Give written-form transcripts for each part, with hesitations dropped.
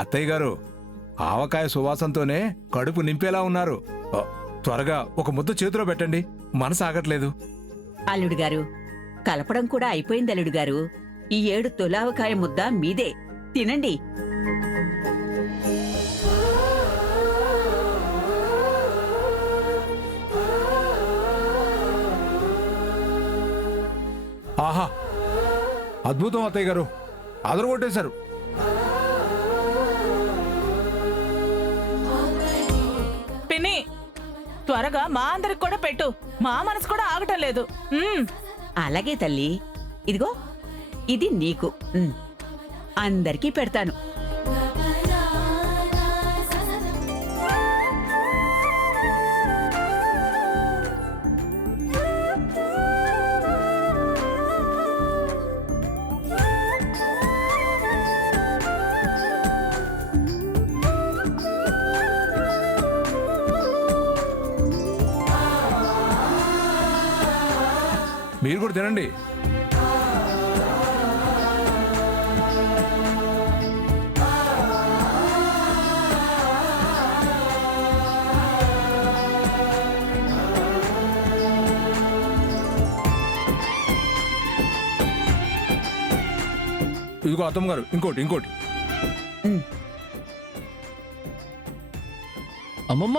అత్తయ్య గారు, ఆవకాయ సువాసంతోనే కడుపు నింపేలా ఉన్నారు. త్వరగా ఒక ముద్ద చేతిలో పెట్టండి, మనసు ఆగట్లేదు. అల్లుడు గారు, కలపడం కూడా అయిపోయింది అల్లుడు గారు. ఈ 7 తులావకాయ ముద్ద మీదే, తినండి. ఆహా, అద్భుతం అత్తయ్య గారు, అదరగొట్టేశారు. పిన్ని, త్వరగా మా అందరికి కూడా పెట్టు, మా మనసు కూడా ఆగటం లేదు. అలాగే తల్లి, ఇదిగో ఇది నీకు. అందరికీ పెడతాను. మీరు కూడా తినండి. ఇదిగో అత్తమ్మ గారు, ఇంకోటి. అమ్మమ్మ,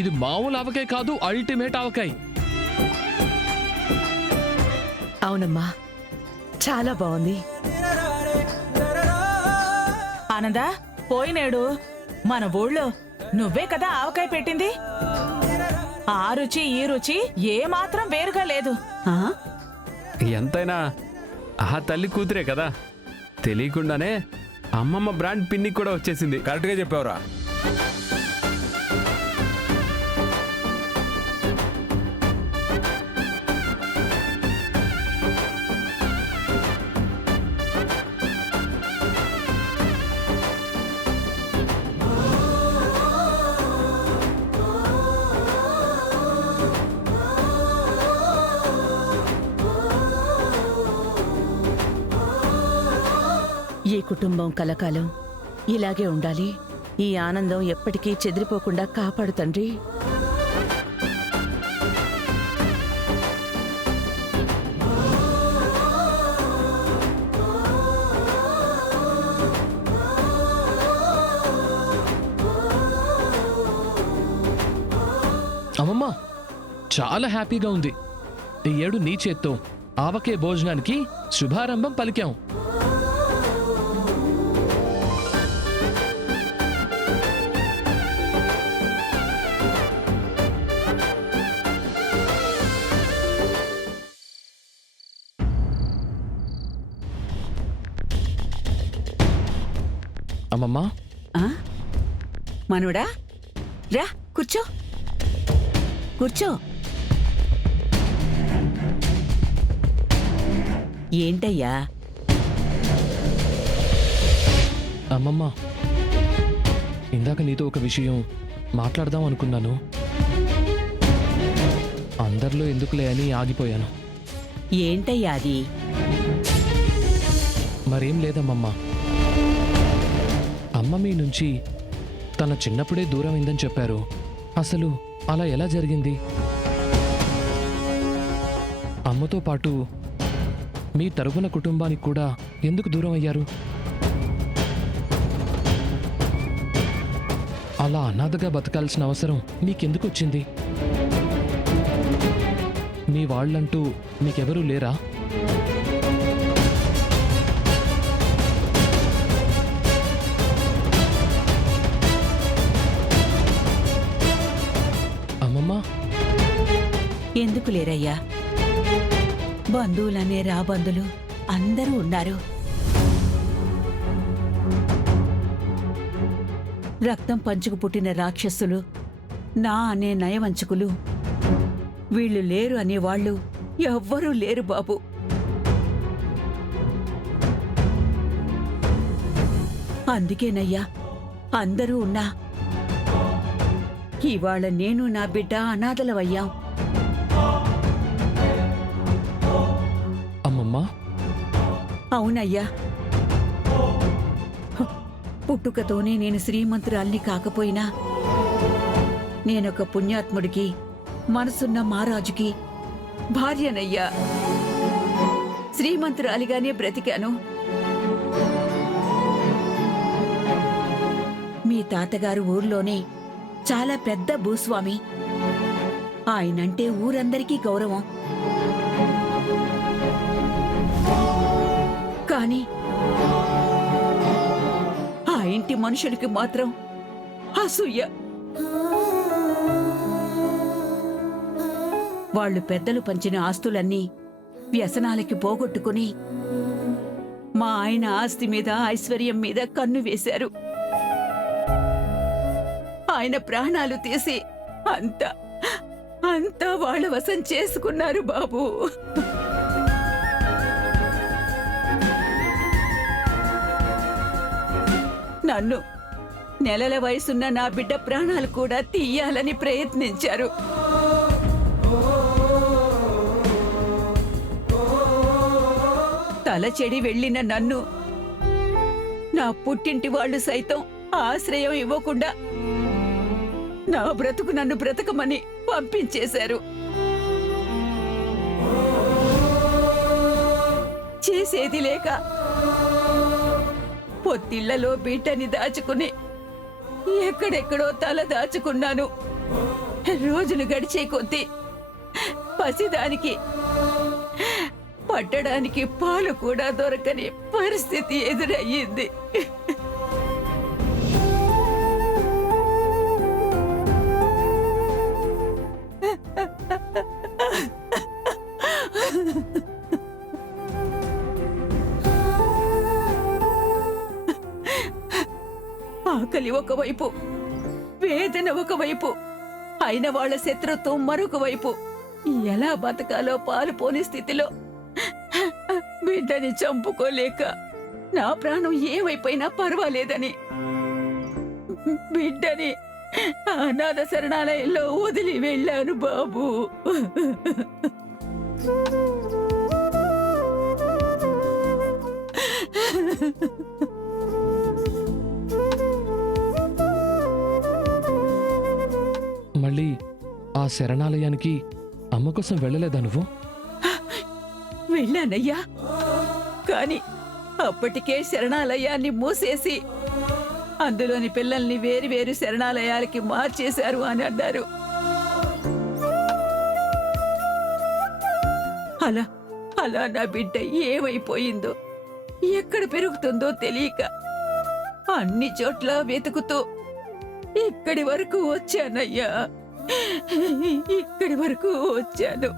ఇది మామూలు ఆవకాయ కాదు, అల్టిమేట్ ఆవకాయ. అవునమ్మా, చాలా బాగుంది. ఆనందా, పోయినేడు మన ఊళ్ళో నువ్వే కదా ఆవకాయ పెట్టింది. ఆ రుచి ఈ రుచి ఏమాత్రం వేరుగా లేదు. ఆ? ఎంతైనా ఆ తల్లి కూతురే కదా, తెలియకుండానే అమ్మమ్మ బ్రాండ్ పిన్ని కూడా వచ్చేసింది. కరెక్ట్గా చెప్పావురా. ఈ కుటుంబం కలకాలం ఇలాగే ఉండాలి. ఈ ఆనందం ఎప్పటికీ చెదిరిపోకుండా కాపాడు తండ్రి. అమ్మమ్మ, చాలా హ్యాపీగా ఉంది. ఈ ఏడు నీ చేత్తో ఆవకాయ భోజనానికి శుభారంభం పలికాం. అమ్మమ్మా, ఆ? మనవడా, రా కూర్చో. ఏంటయ్యా? అమ్మమ్మ, ఇందాక నీతో ఒక విషయం మాట్లాడదాం అనుకున్నాను. అందరిలో ఎందుకులే అని ఆగిపోయాను. ఏంటయ్యా అది? మరేం లేదమ్మమ్మ. అమ్మ మీ నుంచి తన చిన్నప్పుడే దూరం అయిందని చెప్పారు. అసలు అలా ఎలా జరిగింది? అమ్మతో పాటు మీ తరపున కుటుంబానికి కూడా ఎందుకు దూరం అయ్యారు? అలా అనాథగా బతకాల్సిన అవసరం మీకెందుకు వచ్చింది? మీ వాళ్ళంటూ మీకెవరూ లేరా? అమ్మమ్మ, ఎందుకు లేరయ్యా? బంధువులనే రాబంధులు అందరూ ఉన్నారు. రక్తం పంచుకు పుట్టిన రాక్షసులు, నా అనే నయవంచకులు, వీళ్ళు లేరు అనేవాళ్ళు ఎవ్వరూ లేరు బాబు. అందుకేనయ్యా అందరూ ఉన్నా ఇవాళ నేను నా బిడ్డ అనాథలవయ్యాం. అవునయ్యా, పుట్టుకతోనే నేను శ్రీమంతురాల్ని కాకపోయినా నేనొక పుణ్యాత్ముడికి మనసున్న మహారాజుకి భార్యనయ్యా. శ్రీమంతురాలిగానే బ్రతికాను. మీ తాతగారు ఊర్లోనే చాలా పెద్ద భూస్వామి. ఆయనంటే ఊరందరికీ గౌరవం. కాని ఆ ఇంటి మనుషులకి మాత్రం అసూయ. వాళ్ళు పెద్దలు పంచిన ఆస్తులన్నీ వ్యసనాలకి పోగొట్టుకుని మా ఆయన ఆస్తి మీద ఐశ్వర్యం మీద కన్ను వేశారు. ఆయన ప్రాణాలు తీసి అంతా వాళ్ళ వశం చేసుకున్నారు బాబు. నన్ను నెలల వయసున్న నా బిడ్డ ప్రాణాలు కూడా తీయాలని ప్రయత్నించారు. తల చెడి వెళ్లిన నన్ను నా పుట్టింటి వాళ్ళు సైతం ఆశ్రయం ఇవ్వకుండా నా బ్రతుకు నన్ను బ్రతకమని పంపించేశారు. చేసేది లేక పొత్తిళ్లలో బిడ్డని దాచుకుని ఎక్కడెక్కడో తల దాచుకున్నాను. రోజులు గడిచే కొద్దీ పసిదానికి పట్టడానికి పాలు కూడా దొరకని పరిస్థితి ఎదురయ్యింది. ఆకలి ఒకవైపు, వేదన ఒకవైపు, అయిన వాళ్ళ శత్రుత్వం మరొక వైపు. ఎలా బతకాలో పాలుపోని స్థితిలో బిడ్డని చంపుకోలేక నా ప్రాణం ఏమైపోయినా పర్వాలేదని బిడ్డని అనాథ శరణాలయంలో వదిలి వెళ్ళాను బాబు. మళ్ళీ ఆ శరణాలయానికి అమ్మ కోసం వెళ్ళలేదా నువ్వు? వెళ్ళానయ్యా, కాని అప్పటికే శరణాలయాన్ని మూసేసి అందులోని పిల్లల్ని వేరు శరణాలయాలకి మార్చేశారు అని అన్నారు. అలా నా బిడ్డ ఏమైపోయిందో, ఎక్కడ పెరుగుతుందో తెలియక అన్ని చోట్ల వెతుకుతూ ఇక్కడి వరకు వచ్చానయ్యా, ఇక్కడి వరకు వచ్చాను.